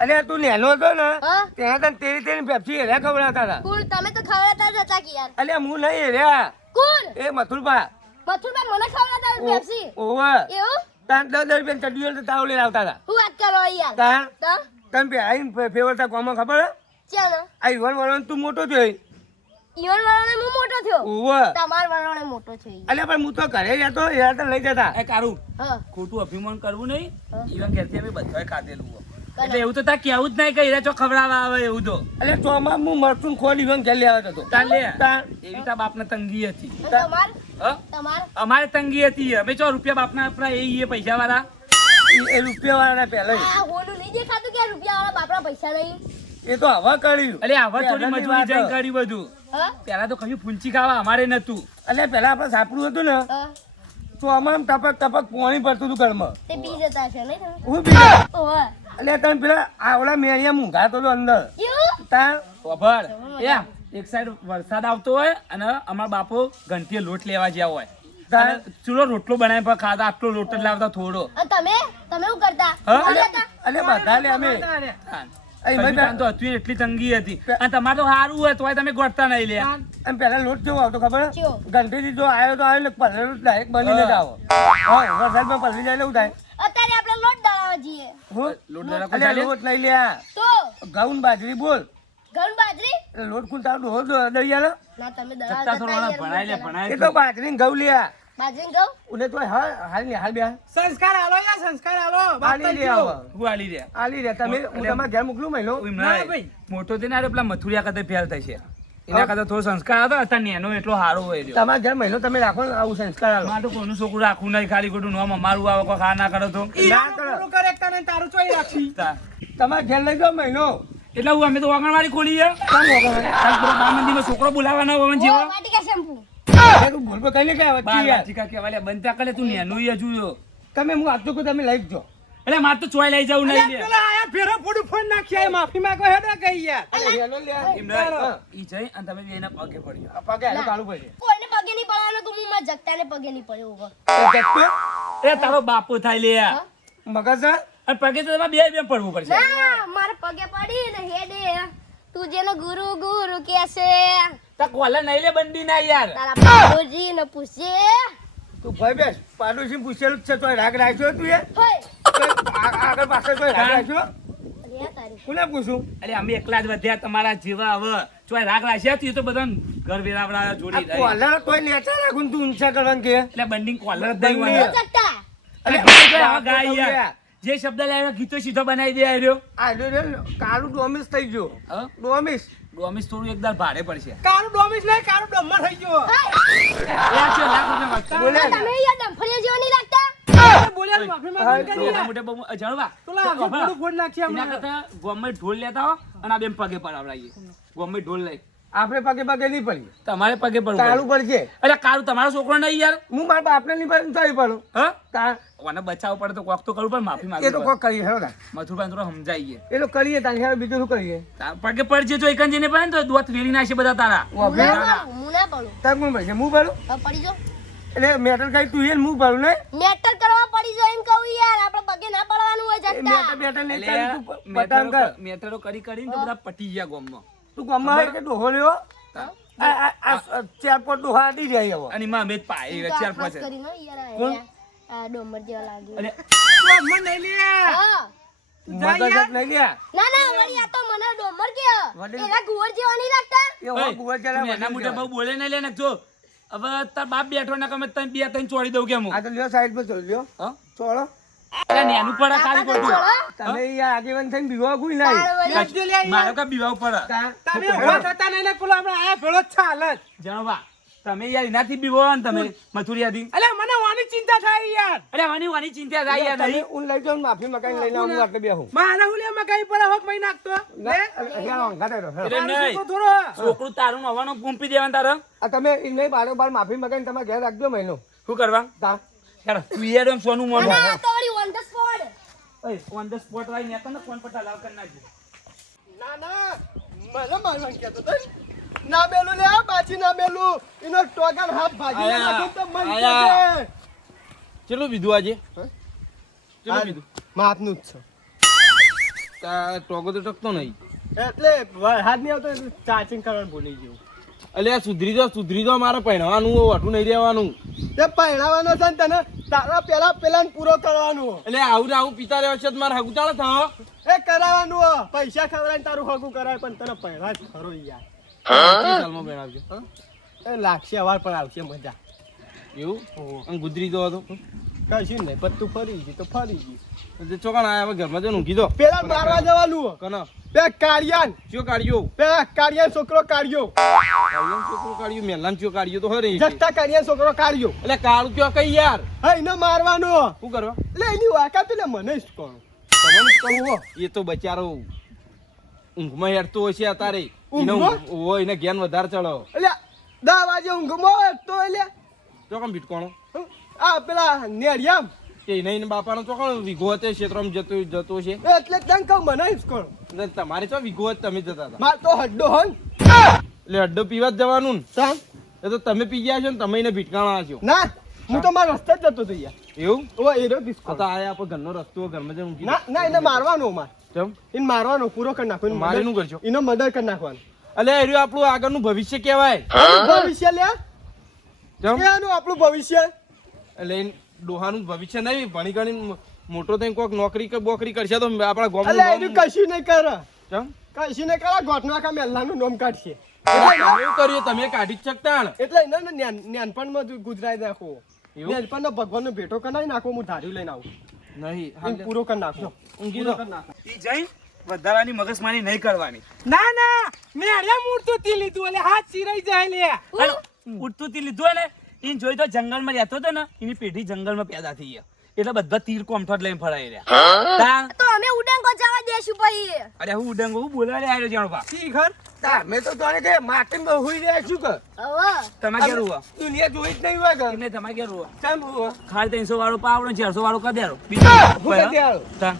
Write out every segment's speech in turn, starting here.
અરે તું નેનો હતો ને ત્યાં તને તેરી પેપ્સી હેર્યા ખવડાવતા હતા. કુલ તમે તો ખવડાવતા જ હતા કે યાર. અલે હું નહીં હેર્યા. કુલ એ મથુરભા મને ખવડાવતા પેપ્સી. ઓવે એવું તાન 10 રૂપિયા ચડ્ડીઓ તો તાવ લઈને આવતા હતા. હું વાત કરો યાર. તાન તો તને પેલાઈ ફેવરતા કોમાં ખબર હે? ચાલો આ યુવાન વાળો તું મોટો થયો. ઈવન વાળાને હું મોટો થયો. ઓવે તમાર વાળાને મોટો છે ઈ. અલે પણ હું તો ઘરે જતો યાર તો લઈ જતા. એ કારું હા ખોટું અભિમાન કરવું નહીં. હા. ઈવન ઘેરથી અમે બધાએ ખાધેલું હોય. કરે. એટલે એવું તો તાર કેવું જ નહીં કે હીરા ચો ખવડાવવા આવે એવું તો અલે ચોમાં હું મરચું ખોલી ગયો ઘેર લેવા જતો. તાર લે તાન એવી તાર બાપને તંગી હતી. અને તમાર હ? તમાર અમારે તંગી હતી અમે ચો રૂપિયા બાપના આપણા એ પૈસા વાળા એ રૂપિયા વાળા પહેલા આ હોલું નહીં દેખાતું કે રૂપિયા વાળા બાપરા પૈસા નહીં. એ તો હવા કર્યું. એટલે આવા થોડી પહેલાની મજૂરી વાત જઈને હે. કર્યું બધું. હા પેલા તો કશું ફૂંચી ખાવા અમારે નતું. અલે પેલા આપણે સાપડું હતું ને હા તો આમાં ટપક ટપક પાણી પડતું હતું ઘરમાં. તે પી જતા છે નહીં તમે. હું બીજા ઓહો અલે તને પેલા આવડા મેળિયા મૂંઘાતો તો અંદર એવું તાર ખબર એમ એક સાઈડ વરસાદ આવતો હોય અને અમારા બાપો ઘંટીએ લોટ લેવા જ્યાં હોય અને ચૂલો રોટલો બનાવી પર ખાતા આટલો લોટ જ લાવતા થોડો. અને તમે શું કરતા? હા? કોણ હતા? અલે બધા લે અમે કશું કામ તો હતું એટલી તંગી હતી અને તમારે તો સારું હોય તોય તમે ગોઠતા નહીં લે. એમ પેલા લોટ કેવો આવતો ખબર હે? કેવો? ઘંટીથી જો આવ્યો તો આવ્યો ને પલળેલો ડાયરેક્ટ બનીને જ આવો. હા વરસાદમાં પલળી જાય એટલે એવું થાય. અત્યારે આપણે લોટ દળાવવા જઈએ. હું લોટ દળા કોઈ અલે ચાલે? લોટ લઈ લ્યા તો ઘઉં બાજરી બોલ ઘઉં બાજરી એટલે લોટ કુલ તારો ડોહો દઈ આલે. ના તમે જતા દળાવતા થોડા યાર, ભણાય લે લોટ ભણાય એ તો બાજરી ઘઉં લ્યા બાજરી ઘઉં ઉને તો હાલ ને હાલ બે સંસ્કાર આલો યા સંસ્કાર આલો આલી લે આવો હું આલી રે આલી રે તમે હું તમારા ઘેર મોકલું મહિનો ના ભાઈ. મોટો થઈને આરે પેલા મથુરિયા કદે ફેલ થશે એના કરતા થોડો સંસ્કાર હતો અત્યારે નેનો એટલો સારો હોય રહ્યો. તમારા ઘેર મહિનો તમે રાખો ને આવું સંસ્કાર આલો. મારે તો કોઈનું છોકરું રાખવું નહીં ખાલી ખોટું નામ અમારું આવે કોઈ ખા ના કરો તો ના કરો. પૂરું કરે એકતા નહીં તારું ચોઈ રાખી તા. તમારા ઘેર લઈ જાઓ મહિનો એટલે હું અમે તો આંગણવાડી ખોલી છે કામ વગર. બા મંદિરમાં છોકરો બોલાવવાનો હોય ઓ, જેવો વાટિકા શેમ્પુ. એ તું ભૂલ પર કઈ કઈ બાર વચ્ચે યાર. વાચિકા કહેવાય લે, બનતા કરે તું નેનું ય જોયો તમે હું આપતો કે તમે લઈ જ જાઓ. એટલે મારે તો ચોય લઈ જવું નહીં લે. પેલા આયા ફેરો ફોડું ફોન નાખ્યા માફી માંગો હેડા ગઈ યાર અલે હેલો લ્યા. એમ રહે. ઈ જઈ અને તમે બે એના પગે પડ્યો. આ પગે હાલો કાઢવું પડશે. કોઈને પગે નહીં પડવાનો તો હું મારા જગતાને પગે નહીં પડ્યો ઉભો. એ જગતો એ તારો બાપો થાય લે હા? મગજ છે? અને પગે તો તમારે બે પડવું પડશે. ના મારે પગે પડી ને હેડે તું જેનો ગુરુ ગુરુ કેસે તા કોલા નહીં લે બંડી ના યાર. તારા બાપુજી ને પૂછે તું ભાઈ બેસ પાડોશી પૂછેલું જ છે તોય રાગ રાખ્યો તું એ હોય આગળ પાછળ તોય રાગ રાખ્યો રે તારી કોને પૂછું અરે અમે એકલા જ વધ્યા તમારા જેવા હવે ચોય રાગ રાખ્યા તું તો બધા ઘર વેરાવડા આ જોડી રહી. કોલર તોય નેચા રાખું ને તું ઊંચા કરવાનું કે એટલે બંડિંગ કોલર જ બંડી. નહીં ઓ જગતા અરે આ આવા ગાય યાર. જે શબ્દ લાવ્યો ગીતો સીધો બનાવી દે આવ્યો. આ રે કાળું ડોમિસ થઈ ગયો હા? ડોમિસ ડોમિસ થોડું એકદમ ભારે પડશે. કારું ડોમિસ નહીં કારું ડમર થઈ ગયો લાખ રૂપિયા વાગતા. બોલે તમે યાર ડંફળિયા જેવા નહીં લાગતા બોલ્યા માફી માંગો કરી મોટા યાર મોટા બહુ જણવા. પેલા આગળ ફોડું ફોડ નાખ્યા એના હમણાં કરતા ગોમે ઢોલ લેતા હો અને આ બેન પગે પડાવડાવીએ. ગોમે ઢોલ લઈ આપણે પગે પગે નહીં પડી તમારે પગે પડવું કાળું પડે. પડશે અરે કાળું તમારો છોકરો નહીં યાર. હું મારા બાપને નહીં પડે તો પડું હા? તા કોને બચાવવું પડે તો કોક તો કરવું પડે. માફી એ માંગવી તો પડે. કોક કરીએ હેડો તાર. મથુરભાઈ થોડો સમજાઈએ. એ તો કરીએ તારી હારે બીજું શું કરીએ તાર પગે પડજે જો એકન જઈને પડે ને તો દોત વેરી નાખશે બધા તારા. હું ના પડું તાર કોણ પડશે હું પડું હવે પડી જો એટલે મેટર કઈ તું એ ને હું પડું ને મેટર કરવા પડી જો એમ કહું યાર આપણે પગે ના પડવાનું હોય એ મેટર જગતા બેટર નહીં એટલે કરી તું પતામ કર મેટરો કરી કરીને તો બધા પટી ગયા ગામમાં. તું ગમમાં હોય કે ડોહો લ્યો આ ચાર પોટ ડોહા આડી જાય હવે અને એમાં અમે જ પાઈ તું તો ચાર આ ખાસ પાંચ. કરીને યાર કોણ? આ ડોમર જેવા લાગે અને ડમર નહીં લે હા મગજ જ નહીં લ્યા ના ના વળી આ તો મને ડોમર કે વળી- એના ગુવર જેવા નહીં લાગતા એ હો ગુવા તું જરા એના મોટા બહુ બોલે ને લે ને જો હવે તાર બાપ બેઠો ના કમે તને બે ત્રણ ચોડી દઉં કેમ હું? આ તો લ્યો સાઈડ પર ચોરી લ્યો હા? ચોળો અરે નેનું પડે ખાલી કાકા તો ખોટું. ચોળો. તમે યાર આગેવાન થઈને બીવા કોઈ નહીં તાળ વળી. લખજો લે યાર મારો કા બીવા પડે. તમે ઉભા થતા નહીં ને પેલો આપણે આયા ભેળો જ છે હાલત જણવા તમે યાર એનાથી બીવો ને તમે મથુરિયાથી. અલે મને વાની ચિંતા થાય યાર અરે વાની ચિંતા થાય યાર તમે નહીં. ઊન લઈ જાઓ ને માફી મકાઈ લઈને આવું આટલે બેહું મારે હું લે મકાઈ પર હક મહી નાખતો લે હેલો ઘાટે રહો એટલે મારું નહીં. છોકરો થોડો છોકરું તારું નવાનું ગુંપી દેવાનું તારે આ તમે એને બારોબાર માફી મકાઈ તમારા ઘેર રાખજો મહિનો શું કરવા તા યાર તું યાર એમ સોનું ના, મોનું ના, આ તો વળી on the spot. On the spot વાળી ને તને ફોન પર લાવ કરી નાખજો. ના ના મને મારવાનું કહેતો તો ના બેલું લે બાચી ના બેલું એનો ટોગન હાથ ભાગી નાખો તો મન આયા. કે ચેટલું બીધું આજે ચેટલું બીધું માપનું જ છે ટોગો તો ટકતો નહીં. એટલે વરસાદ નહીં આવતો એટલે ચાર્જિંગ કરવાનું ભૂલી ગયું. એટલે આ સુધરી જાઓ મારે પહેરવાનું વાઠું નહીં રહેવાનું. તે પહેરાવાનો છે ને તને તારા પેલા પૂરો કરવાનો. એટલે આવું ને આવું પિતા રહ્યો છે તો મારે હગું ચાલે થાવ. એ કરાવવાનું હો. પૈસા ખવડાવીને તારું હગું કરાય પણ તને પહેરા જ ખરો યાર. કેટલી સાલમાં પહેરાવજો? હં? એ લાગશે અવાર પણ આવશે મજા. એવું અને ગુજરી દો તો કશું નહીં પત્તું ફરી ગયું તો ફરી ગયું. ચોકણ આયા હવે ઘરમાં જઈને ઊંઘી દો. પેલા મારવા જવાનું હો. કનો બે કાળિયાન ચિયો કાઢ્યો? બે કાળિયાન છોકરો કાઢ્યો. કાઢ્યો છોકરો કાઢ્યો મેલાન ચિયો કાઢ્યો તો હરે જગતા કાળિયાન છોકરો કાઢ્યો. એટલે કાળું ચિયો કઈ યાર હા એને મારવાનો. શું કરવા? એટલે એની વાકા તો મને જ કહું. તમને કહું હો, એ તો બચારો ઊંઘમાં હેડતો હશે અત્યારે. ઊંઘમાં? હોય એને જ્ઞાન વધારે ચડો. એટલે 10 વાગે ઊંઘમાં તો એટલે ચોકણ ભીટકોણો આ પેલા નેડિયામ એ નહીં બાપાનો ચોકણ વિઘો હતો ક્ષેત્રમાં જતો છે. એટલે તને કહું મને જ કહું. એટલે તમારે તો વિઘો જ તમે જતા હતા. માર તો હડ્ડો હન. એટલે અડ્ડો પીવા જ જવાનું ને. સામ એ તો તમે પી ગયા છો ને તમે એને ભીટકાણા છો. ના હું તો મારા રસ્તે જ જતો હતો યાર. એવું ઓ એરો ડિસ્કો. આ તો આયા આપણે ઘરનો રસ્તો ઘરમાં જઈને ઊંઘી ના ના એને મારવાનો માર. ચમ એને મારવાનો પૂરો કરી નાખો. મારે શું કરશો? એનો મર્ડર કરી નાખવાનો. એટલે એ રહ્યું આપણું આગળનું ભવિષ્ય કહેવાય. ભવિષ્ય લે ચમ એનું આપણું ભવિષ્ય. એટલે એ ડોહાનું ભવિષ્ય નહીં ભણી ગણી મોટો થઈને કોઈક નોકરી કે બોકરી કરશે તો આપણા એટલે એનું ગામનું કશું નહીં કરે. ચમ કશું નહીં કરે. ગોઠના કા મેલ્લાનું નામ કાઢશે. એવું કર્યું તમે કાઢી જ શકતા ને. એટલે એને ન્યાનપણમાં ગુજરાતી નાખો. એવું? ન્યાનપણનો ભગવાનનો ભેટો કરાવી નાખો. હું ધાર્યું લઈને આવું. નહીં એને પૂરો કરી નાખો. ઊંઘી પૂરો દો. કરી નાખો. ઈ જઈ વધારાની મગજમારી નહીં કરવાની. ના ના મેં હરિયા મૂર્તું થી લીધું એટલે હાથ ચીરાઈ જાય લે. અને ઉડતું તી લીધું હોય ને ઈને જોઈ તો જંગલમાં રહેતો હતો ને એની પેઢી જંગલમાં પેદા થઈ ગયા એટલે બધા તીર કોમઠોટ લઈને ફરાઈ રહ્યા. તાણ તો અમે ઉડંગો જવા દેશું પછી. અરે હું ઉડંગો હું બોલાડે આવ્યો જાણો બા. શીખર મેં તો તને કે માટીમાં હુઈ જાય શું કર હવે તમારે ક્યાં રૂવા? દુનિયા જોઈ જ નહીં હોય કર એમને તમારે ક્યાં રૂવા? ચાલ હું ખાલી 300 વાળો પાવડો 400 વાળો કરી દેરો. હું કરી આલો તાણ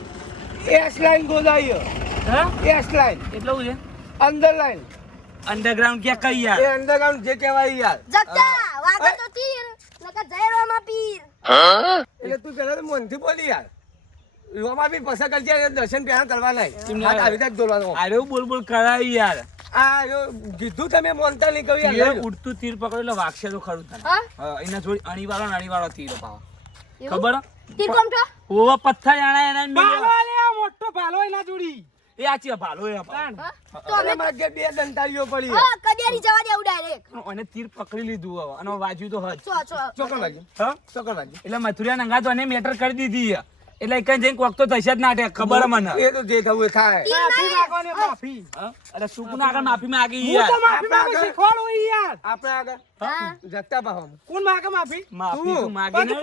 એસ લાઈન ગોદાયો હા એસ લાઈન એટલું છે અંદર લાઈન અંડરગ્રાઉન્ડ ક્યાં કઈ યાર? એ અંડરગ્રાઉન્ડ જે કહેવાય યાર જગતા વાગા તો તીર નકર જયરામાં પીર. એટલે તું પેલા તો મનથી બોલી યાર રોમાં બી પસંદ કરજે દર્શન પહેલા કરવા નહીં હાથ આવી જ દોરવાનો અરે હું બોલ બોલ કરાવી યાર. આ જો કીધું તમે મોનતા નહીં કહ્યું તીર યાર ઉડતું તીર પકડો એટલે વાગશે તો ખરું તને. હા હા એના જોડી અણીવાળો તીર પાવા એવું? ખબર હે? તીર કોમઠો ઓવા પથ્થર આણા એના ને ભાલો મેલ્યા. લે આ મોટો ભાલો એના જોડી એ આચી ભાલો એ આપા. હા? તો અરે અમે માગે બે દંતાળીઓ પડી હા કડિયારી જવા દેવું ડાયરેક્ટ. અને તીર પકડી લીધું હવે અને વાજ્યું તો હજ. ચોકન લાગી હા? ચોકન લાગી એટલે મથુરિયા નંગા તો એને મેટર કરી દીધી હે. એટલે એક જઈને કોક તો થશે જ ના ટે ખબર હે મને. એ તો જે થવું એ થાય તીર માફી ના માંગવાની માફી હા? અરે સુકુના આગળ માફી માંગી હું યાર. તો માફી માંગુ શીખવાડું યાર આપણે આગળ હા. જગતા પાહો કોણ માંગે માફી માફી તું માગે ને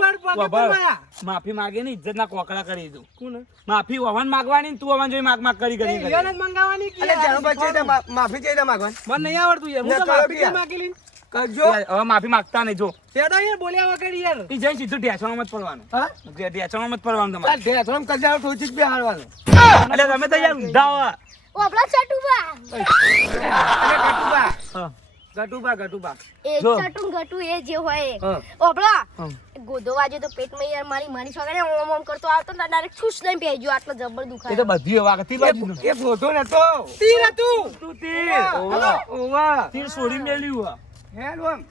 વભાર. માફી માગે ને ઇજ્જત ના કોકડા કરી દઉં. કોણ માફી વવન માંગવાની ને તું વવન જોઈ માગ કરી કરી કરી. ઈયોને જ મંગાવાની કે અરે જાણો બચ્ચે માફી ચાહીદા માંગવાની મને નહીં આવડતું યાર હું તો માફી કે માંગી લઈને કરજો હવે માફી માંગતા નહીં જો. તેડા યાર બોલ્યા વગર યાર ઈ જઈને સીધું ઢેસણમાં જ પડવાનું. હા ઢેસણમાં જ પડવાનું તમારે. આ ઢેસરામ કજાળ થોડી જ બે હારવાનું એટલે તમે તો યાર ઊંધા હો. ઓપલા ચટુબા અરે ગટુબા હા. ગટુબા ગટુબા એ જો. ચટું ઘટું એ જે હોય હા. ઓપલા હમ. ગોદો વાજે તો પેટમાં યાર મારી સગાને ઓમ ઓમ કરતો આવતો ને ડાયરેક્ટ ખુશ લઈને બેહી ગયો. આટલો જબર એ દુખાય તો બધી વાગતી બાજુ એ ફોટો નતો તીર હતું તું તીર ઓવા તીર છોડી મેલ્યું હે. હેલ ઓમ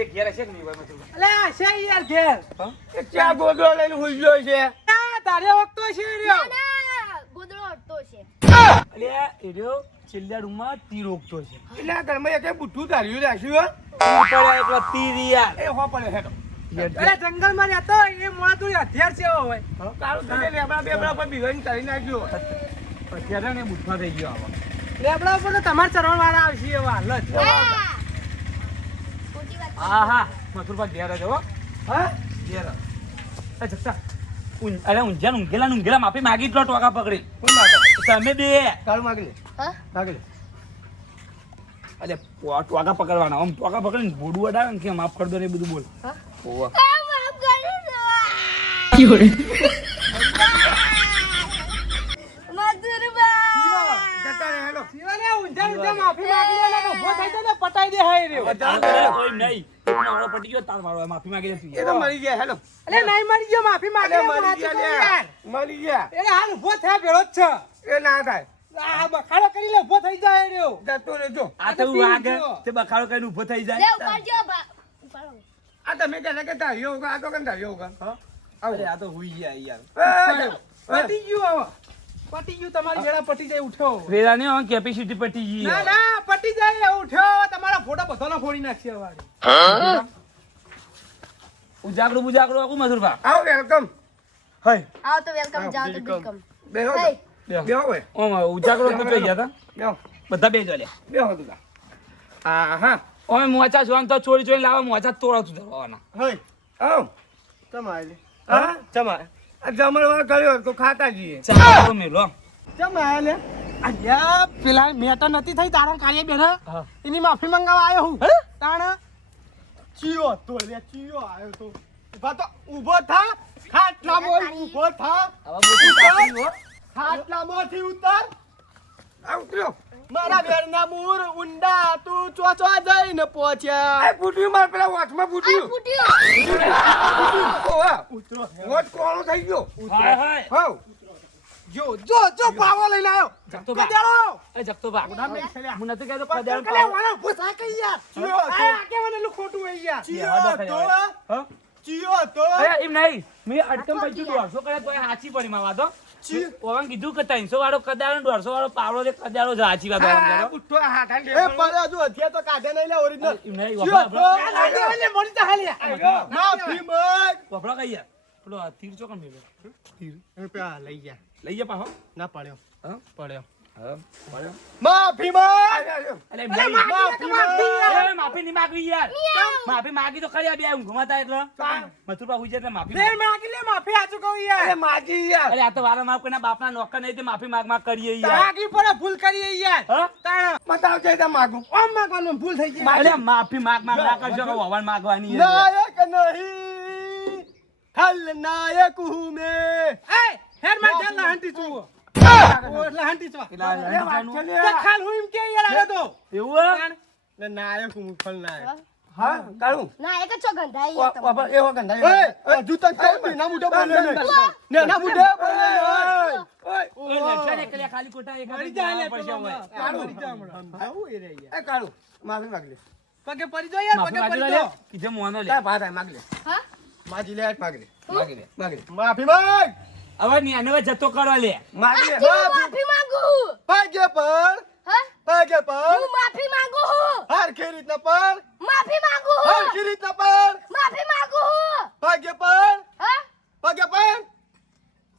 એક ઘેર હશે કે નહીં હોય મતલબ? અલે આ છે યાર ઘેર હા? એ ચા ગોદડો લઈને હુઈ ગયો છે આ તારે વખતો છે રહ્યો ના ગોદડો હટતો છે. અલ્યા એ રહ્યો છેલ્લા રૂમમાં તીર ઓગતો છે. એટલે આ ઘરમાં એક બુઠ્ઠું ધાર્યું રાખ્યું ઉપર એકલો તીર યાર. એ હો પડે હેડો અરે જંગલ માં રહેતો એ મોળાતું હથિયાર છે હોય તારું તને લેબડા બેબડા પર બિવાઈને કરી નાખ્યો અત્યારે ને બુઠ્ઠા થઈ ગયો આવા. લેબડા ઉપર તો તમાર ચરણ વાળા આવશે એવા લચ હા. ખોટી વાત. હા હા મથુરપા ઘેર જ હો. હા ઘેર જ. એ જગતા અરે ઊંઘેલા માફી માગી એટલો ટોકા પકડી કોણ માગે તમે બે. તારું માગી લે હા? માગી લે અરે ટોકા પકડવાના આમ ટોકા પકડીને ભોડું અડાવે ને કે માફ કરી દો ને એ બધું બોલ. હા? ઓવા. આ માફ કરી દો. મધુરબા. જતા રહે હેડો શિવાને ઊંઝા માફી માંગી લે ને ઊભો થઈ જાય ને પટાઈ દે હાય રે કોઈ નહીં એકનો વાળો પટી ગયો તાર વાળો માફી માંગી લે એ તો મરી ગયા હેલો અલે નહીં મરી ગયો માફી માંગી લે મરી ગયા યાર મરી ગયા એ હાલ ઊભો થયા ભેળો જ છે એ ના થાય આ બખાડો કરી લે ઊભો થઈ જાય રહ્યો જતો રહેજો આ તો વાગે તે બખાડો કઈને ઊભો થઈ લે જાય ઉપાડજો ઉપાડો આ તમે કહેતા કે ધાર્યો હોગા આ તો કન ધાર્યો હોગા હા અરે આ તો હુઈ ગયા યાર પટી ગયું હવે પટી ગયું તમારી વેળા પટી જાય ઉઠ્યો વેરાની ઓન કેપેસિટી પટી ગઈ ના ના પટી જાય ઉઠ્યો તમારા ફોટો બધાનો ફોડી નાખશે હવે ઉજાગરો આખું મધુરભા આવો વેલકમ હઈ આવો તો વેલકમ જાઓ તો વેલકમ બેહો હે બેહો હવે ઓમ ઉજાગરો તો જોઈ ગયા બેહો હતા બધા બે જોડે બેહો તું આ હા ઓમે મોચા જોવાનું તો ચોરી લાવા મોચા તોડો તું ધરવાના હઈ આવ તમારે હા તમારે આ જમણવાર કર્યો તો ખાતા જઈએ ચાલો મેલો કેમ લે અલ્યા પેલા મેટર નથી થઈ તારા કાર્ય બેઠા એની માફી મંગાવવા આવ્યો હું તાણ ચિયો તો લે ચિયો આવ્યો તો ઉભા તો ઊભો થા ખાટલામાં ઊભો થા ખાટલામાંથી ઉતર આ ઉતર્યો મારા વેરના મૂર ઊંડા તું ચોચો જઈને પહોંચ્યા એ ફૂટ્યું માર પેલા વાટમાં આ ફૂટ્યું ફૂટ્યો ઓવા ઉતરો વોટ કોણો થઈ ગયો હાય હાય હાવ જો પાવો લઈને આવ્યો જગતો બા કદેડો એ જગતો બા હું નથી કહેતો કદાળ કલે વાળો પૂછા કઈ યાર ચિયો તો આ કે મને લું ખોટું હોય યાર ચિયો તો હા ચિયો તો અરે એમ નહીં મેં અટકમ પછી 150 કરે તો હાચી પડી માં વાતો ઓવાન કીધું કે 300 વાળો કદાળ 150 વાળો પાવડો દે કદાળો જ હાચી વાત ઓવાન આ કરો ઉઠો હાથા એ પડ્યો હજુ હથિયા તો કાઢે નહીં લે ઓરિજિનલ એમ નહીં ચિયો તો આ લાગે મને મરી જા હાલ્યા માફી માંગ વફડા કઈ યાર પેલો તીર ચોકન મેલો લઈ જા લઈ જા પાહો ના પડ્યો હા પડ્યો હા પડ્યો માફી માંગ અલે એમ નહીં અરે માફી નહીં માંગવી યાર માફી માંગી તો ખરી આ બે ઊંઘમાં તા એટલે મથુરપા હુઈ જાય એટલે માફી ફેર માંગી લે માફી આચું કહું અરે યાર માજી યાર અરે આ તો વારંવાર કોઈના બાપના નોકર નહીં તે માફી માંગ કરીએ યાર આગી પડે ભૂલ કરી યાર હા તાણ બતાવ છે માગું ઓમ માંગવાનું ભૂલ થઈ ગઈ અરે માફી માંગ ના કરશો કે હવાન માંગવાની છે. નાયક નહીં ખલનાયક હું મેં એ હેર માં ચાલ લહંટી છુઓ ઓ લહંટી છો પેલા લંડનનું- તે ખાલ હું એમ કે યાર આવ્યો તો એવું હે? ને નાયક હું ખલનાયક હા કાળું ના એક જ છો ગંધાઈ યાર તમે. બાબા એવો ગંધાય એ હજુ તક કહું ના મુઢે બોલે ને ના મુઢે બોલે ઓય, ચાલે એકલે ખાલી ખોટા એક મરી જા લે પૈસા હોય. મરી જા હમણાં આવું એ રે યાર એ કાળું માફી માંગ લે પગે પડી જો યાર માફી પગે માંગી પડી લે. જો કીધે મોનો લે. તા ભાત આય માંગ લે હા માજી લે માંગ લે માંગી લે. માંગ લે માફી માંગ હવે ની આને હવે જતો કરો લે. માંગ લે આથી હું માફી માંગુ ભાગ્ય પર હા ભાગ્ય પર હું માફી માંગુ હું હરખી રીતના પર માફી માંગુ હું હરખી રીતના પર માફી માંગુ હું ભાગ્ય પર હા ભાગ્ય પર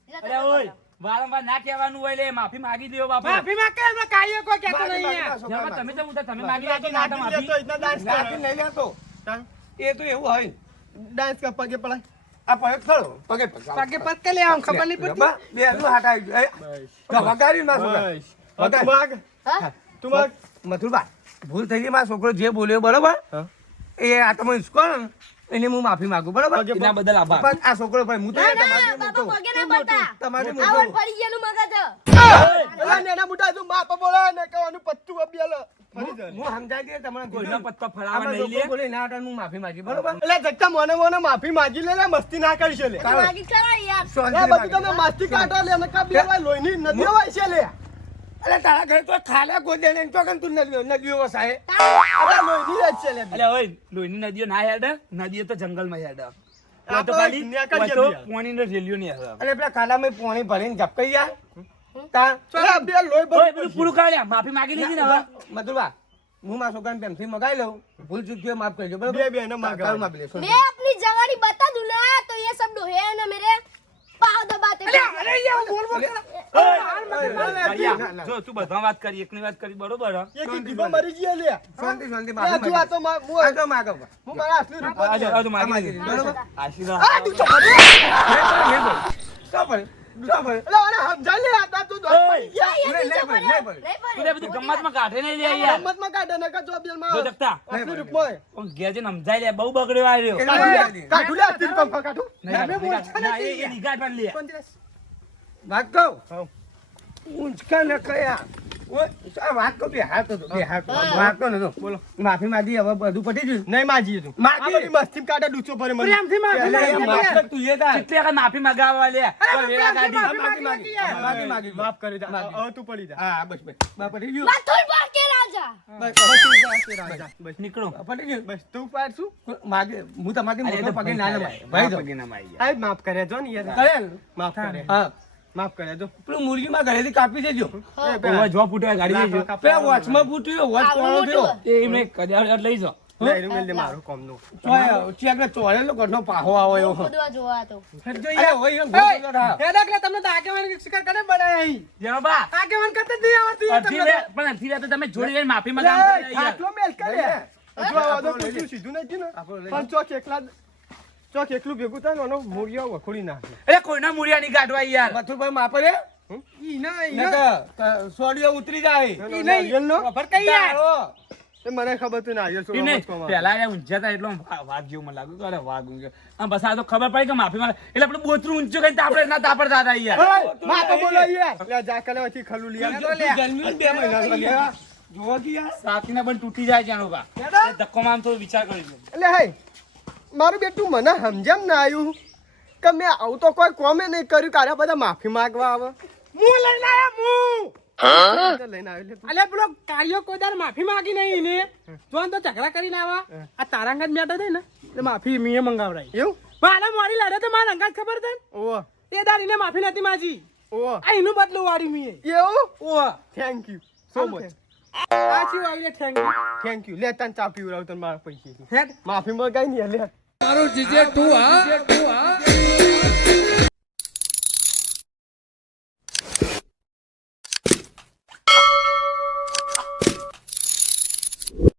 અરે ઓય વારંવાર ના કહેવાનું હોય લે માફી માંગી દેવો બાપા. માફી માં કે એમને કાયો કોઈ કહેતો નહીં યાર જેમાં તમે તો ઉઠા તમે માંગી લેજો ના તો માફી. નાખી નહીં લેતો એ તો એવું હોય ડાન્સ કા પગે પડાય આ પગે ખડો પગે પગે પગ કે લે આમ ખબર નહીં પડતી બે હજુ હાથ આવી ગયો વગાડી માં છોકરા વગાડ હા તું માગ મથુરબા ભૂલ થઈ ગઈ મારો છોકરો જે બોલ્યો બરોબર એ આ તમે ઈસકો ને એને હું માફી માંગુ બરોબર એના બદલ આભાર. પણ આ છોકરો ભાઈ હું તો ના તમારી બાપા મોટો પગે ના પડતા તમારી આવન મોટો પડી ગયેલું મગજ એલા નેના મોટા તું માપ બોલા ને કવાનું પત્તું અબિયાલો ફરી જાય હું સમજાઈ દે તમારા કોઈનો પત્તો ફરાવા આમાં નહીં છોકરો લે. બોલે ના હું માફી માંગી બરોબર એટલે જગતા મોને મોને માફી માંગી લે મસ્તી ના કરી છે લે માગી ખરા યાર એ બધું તમે મસ્તી કાઢો લે અને કબી હોય લોહીની નદી હોય છે લે અલે તારા ઘરે તો ખાલા ગોદે ને તો કન તું નદીઓ વસાય અરે લોહીની જ છે લે અલે ઓય લોહીની નદીઓ ના હેડ નદીઓ તો જંગલમાં હેડ આ તો તો ખાલી દુનિયા કરી હોય તો છે પાણીનો રેલિયો નહીં હેડ. અલે પેલા ખાલામાં પાણી ભરીને ઝપકાઈ જા તા અરે બે લોહી ઓય બધું પૂરું કાઢ્યા માફી માંગી લીધી ને હવે. મધુબા હું મારા છોકરાને પ્રેમથી મગાઈ લઉં ભૂલ ચૂક થયો માફ કરજો બરાબર બે બેને માગા. કાલ માગી લેશો मैं अपनी जवानी बता दूं ना तो ये सब है ना मेरे पाव दबाते અરે યાર બોલ બોલ ભૈયા, જો તું બધા વાત કરી એકની વાત કરી બરોબર હે? એ કીધું મરી ગયા લે શાંતિ શાંતિ માફી માંગી. આ તો માગો હું મારા અસલી રૂપ આ જો માગી લીધી. બરોબર આશીર્વાદ. આ તું ચપટ સાબર સાબર એટલે આને સમજાય લે આ તું દોસ્ત પડી ગયા ये नहीं, नीचे नहीं, पड़े नहीं, नहीं તું લે બધું ગમ્મતમાં કાઢે નહીં લે યાર. રમતમાં કાઢે ને કા જોબ જો માં જગતા અસલી રૂપમાં પણ ઘેર જઈને સમજાય લે બહુ બગડ્યો આ રહ્યો. કાઢું લે અસલી રૂપમાં કાઢું ના, એ નિગાહ પણ લે. વાત કહું ઊંચકા ન કયા આ વાત તો બે હાથ વાગતો નતો. બોલો માફી માંગી, હવે બધું પતી ગયું. નહીં માજી તું માગી. આ બધી મસ્તી કાઢે ડૂચો ભરે મને. પ્રેમથી માફી એટલે માંગી. એ માફ કર તું એ તાર. કેટલી વખત માફી મગાવવા લે અરે વેળા કાઢી. માફી માંગી યાર. માફી માંગી, માફ કરી દે. હવે તું પડી જા. હા બસ પતી ગયું. માથું પર કે રાજા બસ નીકળો પતી ગયું. બસ તું પાડ શું માગે હું તમારી અરે, એ મોટો તો પગે ભાઈ ના ભાઈ, ભાઈ જો પગે ના મારી. આ માફ કરે જો ને યાર. કરેલ. માફ કરે. હા. માફ કરે જો. પેલું મુરગીમાં ઘરેથી કાપી દેજો. ઓવે જો ફૂટ્યો ગાડી લેજો. પેલા વોચમાં ફૂટ્યું, વોચ કોણો થયો. એ એમને કજાડ લઈ જાઓ. લે એનું મેલ દે મારું કોમનું. ચોયગલે ચોળેલો ઘરનો પાહો આવો એવો. ખોદવા જોવા તો અરે હોય એમ ગોળ હા. હે દાખલા તમને તો આગેવાન શિકાર કરે બનાયા અહીં. જેનો બા આગેવાન કરતા જ નહીં આવડતું યાર અડધી તમને રે- પણ અડધી રાતે તમે જોડી લઈને માફી લે, મગાવો યાર. ખાટલો મેલ કરે. હજુ આ વાદો પૂછ્યું સીધું નથી ને. પણ ચોક એકલું ભેગું થાય ને એનો મૂળિયો વખોડી નાખે. અરે કોઈના મુરિયા નહીં કાઢવા યાર. મથુરભાઈ માપે રે ઈ ના સોડિયો ઉતરી જાય. ઈ નારિયેલનો? નહીં ખબર કઈ યાર તારો. એ મને ખબર તું નારિયેલ એમ નહીં, છોડવા પહેલા યાર ઊંઝા હતા એટલે વાઘ જેવું મને લાગ્યું કે અરે વાઘ ઊંઘ્યો. આમ બસ આ તો ખબર પડી કે માફી માંગે એટલે આપણે બોતરું ઊંચું કરીને તો આપણે ના તાપડતા હતા યાર. માપે બોલો યાર. લે જા કલે વચ્ચે ખલું લઈ જો આવ. લે. જન્મ્યો ને 2 મહિના થયા. જોવો કે યાર. સાકીના પણ તૂટી જાય જાણો બા. એ ધક્કો માં આમ થોડો વિચાર કરી લો. એટલે હે મારું બેટું મને સમજમ ના આવ્યું કે મેં આવું તો કોઈ કોમે નહીં કર્યું કારે બધા માફી માંગવા આવે. હું લઈને આયા હું લઈને આવ્યો લે તું. અલે પેલો કાર્યો કોઈ દાડ માફી માંગી નહીં ને જોન તો ઝઘડા કરીને આવા આ તારાંગા જ મેટા થાય ને એટલે માફી મીએ મંગાવરાઈ એવું? મારા મોડી લડે તો મારા અંગાત ખબર છે ઓહ એ દાડ એને માફી નથી માજી ઓહ આ એનું બદલું વાળી મીએ એવું? ઓ થેન્ક યુ સો મચ. આ શું આવી થેન્ક યુ થેન્ક યુ. લે તને ચા પીવડાવ તને મારા પૈસા હેડ માફી મંગાઈ ને લે. મારું જીજે તું હા